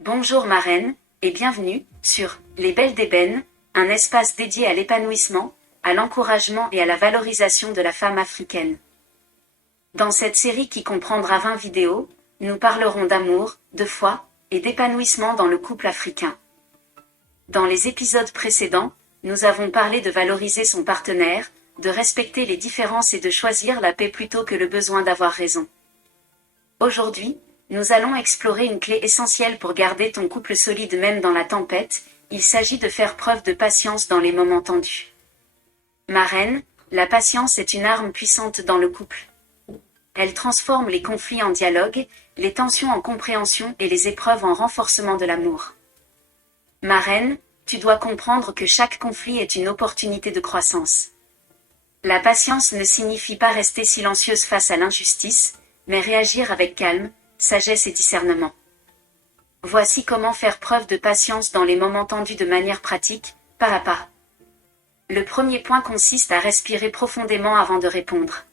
Bonjour marraine, et bienvenue sur Les Belles d'Ébène, un espace dédié à l'épanouissement, à l'encouragement et à la valorisation de la femme africaine. Dans cette série qui comprendra 20 vidéos, nous parlerons d'amour, de foi et d'épanouissement dans le couple africain. Dans les épisodes précédents, nous avons parlé de valoriser son partenaire, de respecter les différences et de choisir la paix plutôt que le besoin d'avoir raison. Aujourd'hui, nous allons explorer une clé essentielle pour garder ton couple solide même dans la tempête. Il s'agit de faire preuve de patience dans les moments tendus. Marraine, la patience est une arme puissante dans le couple. Elle transforme les conflits en dialogue, les tensions en compréhension et les épreuves en renforcement de l'amour. Marraine, tu dois comprendre que chaque conflit est une opportunité de croissance. La patience ne signifie pas rester silencieuse face à l'injustice, mais réagir avec calme, sagesse et discernement. Voici comment faire preuve de patience dans les moments tendus de manière pratique, pas à pas. Le premier point consiste à respirer profondément avant de répondre.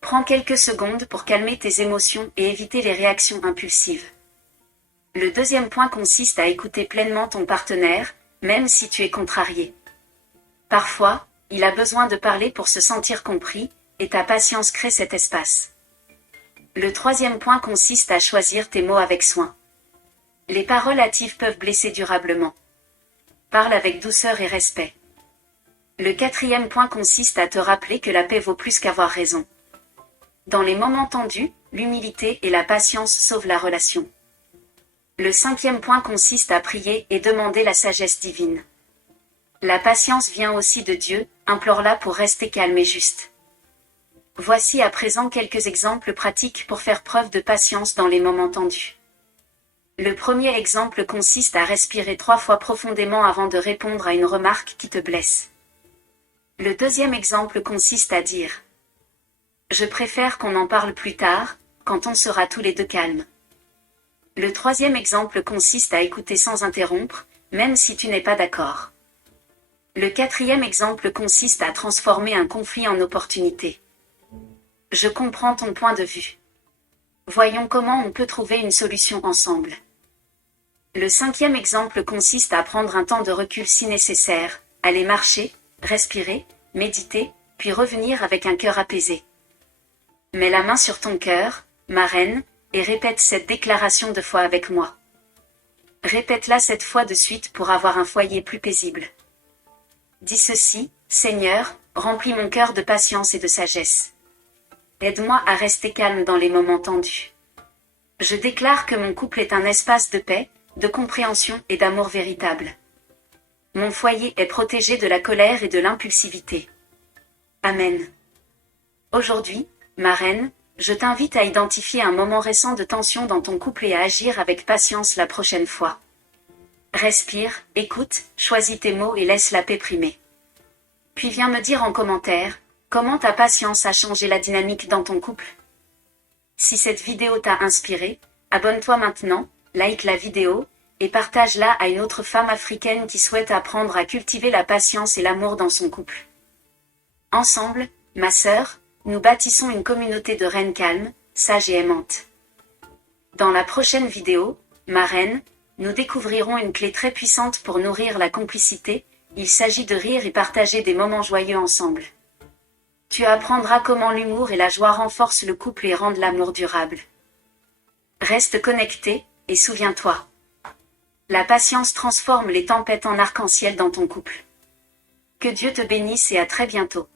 Prends quelques secondes pour calmer tes émotions et éviter les réactions impulsives. Le deuxième point consiste à écouter pleinement ton partenaire, même si tu es contrarié. Parfois, il a besoin de parler pour se sentir compris, et ta patience crée cet espace. Le troisième point consiste à choisir tes mots avec soin. Les paroles hâtives peuvent blesser durablement. Parle avec douceur et respect. Le quatrième point consiste à te rappeler que la paix vaut plus qu'avoir raison. Dans les moments tendus, l'humilité et la patience sauvent la relation. Le cinquième point consiste à prier et demander la sagesse divine. La patience vient aussi de Dieu, implore-la pour rester calme et juste. Voici à présent quelques exemples pratiques pour faire preuve de patience dans les moments tendus. Le premier exemple consiste à respirer 3 fois profondément avant de répondre à une remarque qui te blesse. Le deuxième exemple consiste à dire « Je préfère qu'on en parle plus tard, quand on sera tous les deux calmes ». Le troisième exemple consiste à écouter sans interrompre, même si tu n'es pas d'accord. Le quatrième exemple consiste à transformer un conflit en opportunité. Je comprends ton point de vue. Voyons comment on peut trouver une solution ensemble. Le cinquième exemple consiste à prendre un temps de recul si nécessaire, aller marcher, respirer, méditer, puis revenir avec un cœur apaisé. Mets la main sur ton cœur, marraine, et répète cette déclaration de foi avec moi. Répète-la 7 fois de suite pour avoir un foyer plus paisible. Dis ceci, Seigneur, remplis mon cœur de patience et de sagesse. Aide-moi à rester calme dans les moments tendus. Je déclare que mon couple est un espace de paix, de compréhension et d'amour véritable. Mon foyer est protégé de la colère et de l'impulsivité. Amen. Aujourd'hui, marraine, je t'invite à identifier un moment récent de tension dans ton couple et à agir avec patience la prochaine fois. Respire, écoute, choisis tes mots et laisse la paix primer. Puis viens me dire en commentaire, comment ta patience a changé la dynamique dans ton couple? Si cette vidéo t'a inspiré, abonne-toi maintenant, like la vidéo, et partage-la à une autre femme africaine qui souhaite apprendre à cultiver la patience et l'amour dans son couple. Ensemble, ma sœur, nous bâtissons une communauté de reines calmes, sages et aimantes. Dans la prochaine vidéo, ma reine, nous découvrirons une clé très puissante pour nourrir la complicité. Il s'agit de rire et partager des moments joyeux ensemble. Tu apprendras comment l'humour et la joie renforcent le couple et rendent l'amour durable. Reste connecté, et souviens-toi. La patience transforme les tempêtes en arc-en-ciel dans ton couple. Que Dieu te bénisse et à très bientôt.